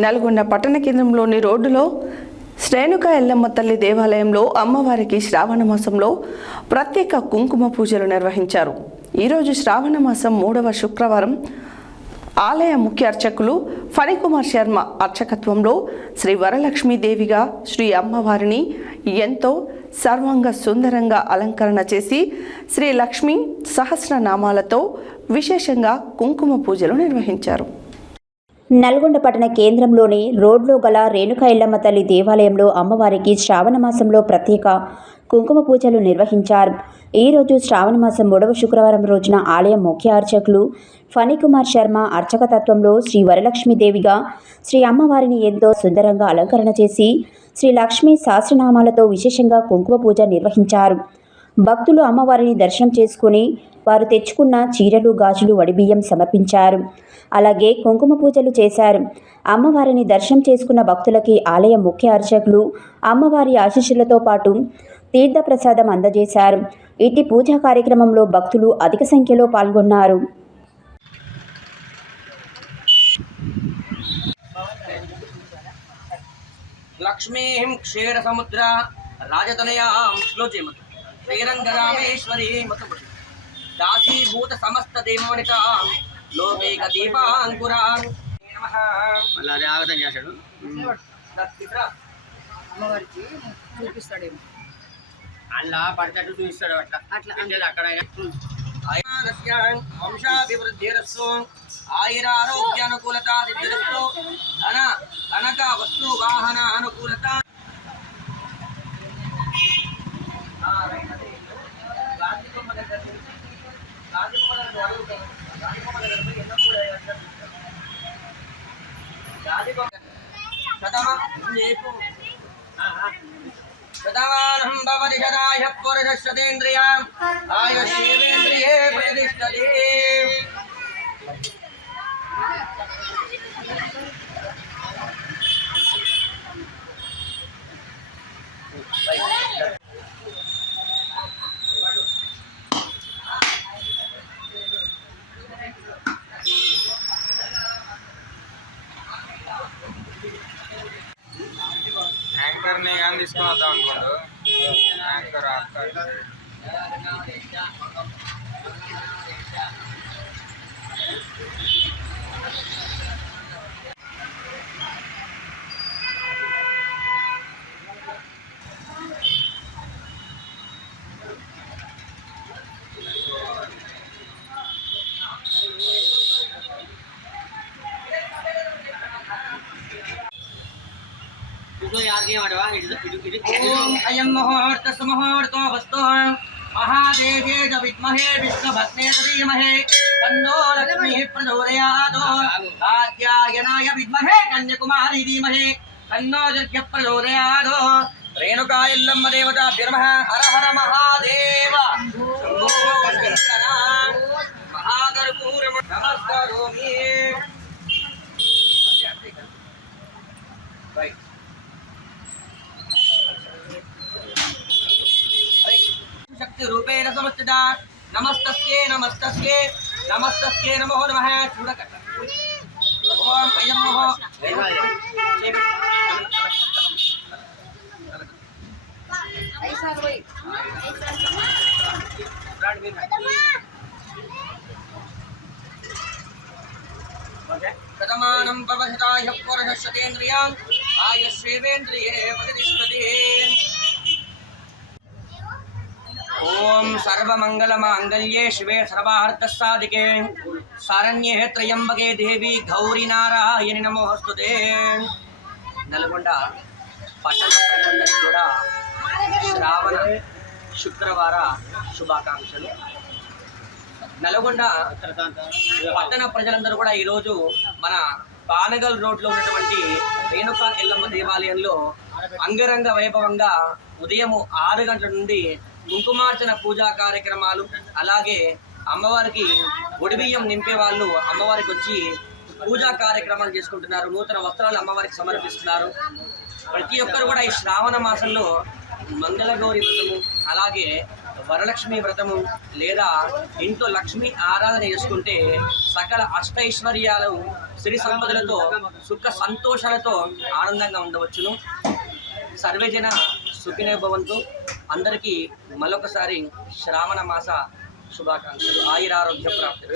నల్గొండ పట్టణ కేంద్రంలోని రోడ్డులో శ్రేణుక ఎల్లమ్మ తల్లి దేవాలయంలో అమ్మవారికి శ్రావణ మాసంలో ప్రత్యేక కుంకుమ పూజలు నిర్వహించారు. ఈరోజు శ్రావణ మాసం 3వ శుక్రవారం ఆలయ ముఖ్య అర్చకులు ఫణికుమార్ శర్మ అర్చకత్వంలో శ్రీ వరలక్ష్మీదేవిగా శ్రీ అమ్మవారిని ఎంతో సర్వంగ సుందరంగా అలంకరణ చేసి శ్రీ లక్ష్మీ సహస్రనామాలతో విశేషంగా కుంకుమ పూజలు నిర్వహించారు. నల్గొండ పట్టణ కేంద్రంలోని రోడ్లో గల రేణుక ఎల్లమ్మ తల్లి దేవాలయంలో అమ్మవారికి శ్రావణ మాసంలో ప్రత్యేక కుంకుమ పూజలు నిర్వహించారు. ఈరోజు శ్రావణ మాసం 3వ శుక్రవారం రోజున ఆలయం ముఖ్య అర్చకులు ఫణికుమార్ శర్మ అర్చకతత్వంలో శ్రీ వరలక్ష్మీదేవిగా శ్రీ అమ్మవారిని ఎంతో సుందరంగా అలంకరణ చేసి శ్రీ లక్ష్మీ సహస్రనామాలతో విశేషంగా కుంకుమ పూజ నిర్వహించారు. భక్తులు అమ్మవారిని దర్శనం చేసుకుని వారు తెచ్చుకున్న చీరలు, గాజులు, వడిబియ్యం సమర్పించారు. అలాగే కుంకుమ పూజలు చేశారు. అమ్మవారిని దర్శనం చేసుకున్న భక్తులకి ఆలయ ముఖ్య అర్చకులు అమ్మవారి ఆశీస్సులతో పాటు తీర్థప్రసాదం అందజేశారు. ఇట్టి పూజా కార్యక్రమంలో భక్తులు అధిక సంఖ్యలో పాల్గొన్నారు. లక్ష్మీం క్షీర సముద్ర రాజతనయాం శ్లోచేమతు శ్రీరంగరామేశ్వరీ మతుపతి దాసీభూత సమస్త దేవవనితాం లోకైక దీపాంకురాన్ నమః. మళ్ళీ ఆగతం చేశాడు. అమ్మవారికి చూపిస్తాడేమో, అలా పడినట్టు చూపిస్తాడు. అట్లా అక్కడ వంశాభివృద్ధిరస్సు ఆయురారోగ్యానుకూలత సిద్ధిరస్సు ధన కనక వస్తు వాహన అనుకూలత శతమానం భవతి శతాయ పురుషశతేంద్రియ ఆయుష్యేంద్రియే ప్రతిష్టతే. యాంకర్ని కానీ తీసుకుని వద్దాం అనుకోండు. యాంకర్ ఓం అయం ముహూర్త సుముహూర్తో వస్తు మహాదేవే చ విద్మహే విష్ణుభద్రే ధీమహే తన్నో లక్ష్మీ ప్రచోదయాత్. కాత్యాయనాయ విద్మహే కన్యాకుమారీ ధీమహే తన్నో దుర్గ ప్రచోదయాత్. రేణుకా ఎల్లమ్మ దేవతాభ్యో నమః. హర హర మహాదేవ శంభో శంకర మహాకర్పూరం నమస్కరోమి. శక్తి రూపేణ సమస్థిత నమస్తస్యే నమస్తస్యే నమస్తస్యే నమో నమః. చూడకట్ట ఓం అయం నమో శతమానం భవశతాయ పురుషశతేంద్రియం ఆయుష్యేంద్రియే ప్రతిష్టతే. ఓం సర్వమంగళమాంగళ్యే శివే సర్వార్థసాధికే శరణ్యే త్రయంబకే దేవి గౌరీ నారాయణి నమోస్తుతే. నల్గొండ పట్టణ ప్రజలందరికీ కూడా శ్రావణ శుక్రవార శుభాకాంక్షలు. నల్గొండ పట్టణ ప్రజలందరూ కూడా ఈరోజు మన పానగల్ రోడ్లో ఉన్నటువంటి రేణుకా ఎల్లమ్మ దేవాలయంలో అంగరంగ వైభవంగా ఉదయం 6 గంటల నుండి కుంకుమార్చన పూజా కార్యక్రమాలు, అలాగే అమ్మవారికి ఒడిబియ్యం నింపే వాళ్ళు అమ్మవారికి వచ్చి పూజా కార్యక్రమాలు చేసుకుంటున్నారు. నూతన వస్త్రాలు అమ్మవారికి సమర్పిస్తున్నారు. ప్రతి ఒక్కరు కూడా ఈ శ్రావణ మాసంలో మంగళగౌరి వ్రతము, అలాగే వరలక్ష్మి వ్రతము లేదా ఇంట్లో లక్ష్మీ ఆరాధన చేసుకుంటే సకల అష్టైశ్వర్యాలు సిరి సంపదలతో సుఖ సంతోషాలతో ఆనందంగా ఉండవచ్చును. సర్వేజన సుఖినే భవంతు. అందరికీ మరొకసారి శ్రావణ మాస శుభాకాంక్షలు, ఆయురారోగ్య ప్రాప్తి.